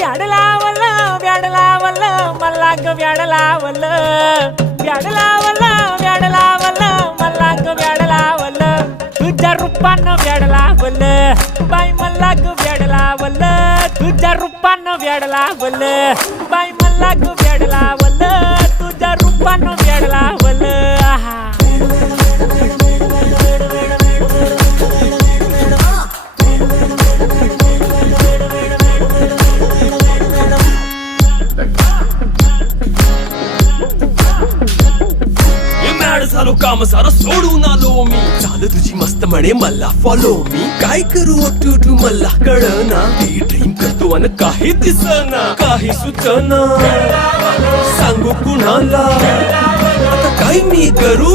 व्याड लावलं व्याड लावलं मला ग व्याड लावलं व्याड लावलं व्याड लावलं मला ग व्याड लावलं तुझ्या रूपानं व्याड लावलं बाई मला ग व्याड लावलं तुझ्या रूपानं व्याड लावलं बाई मला ग व्याड लावलं तुझ्या रूपानं व्याड लावलं आहा झालो काम सारा सोडून आलो मी चाल तुझी मस्त म्हणे मला फॉलो मी काय करू टू मला कळना ती ड्रीम करतो अन काही दिसना काही सुचना सांगू कुणाला आता काय मी करू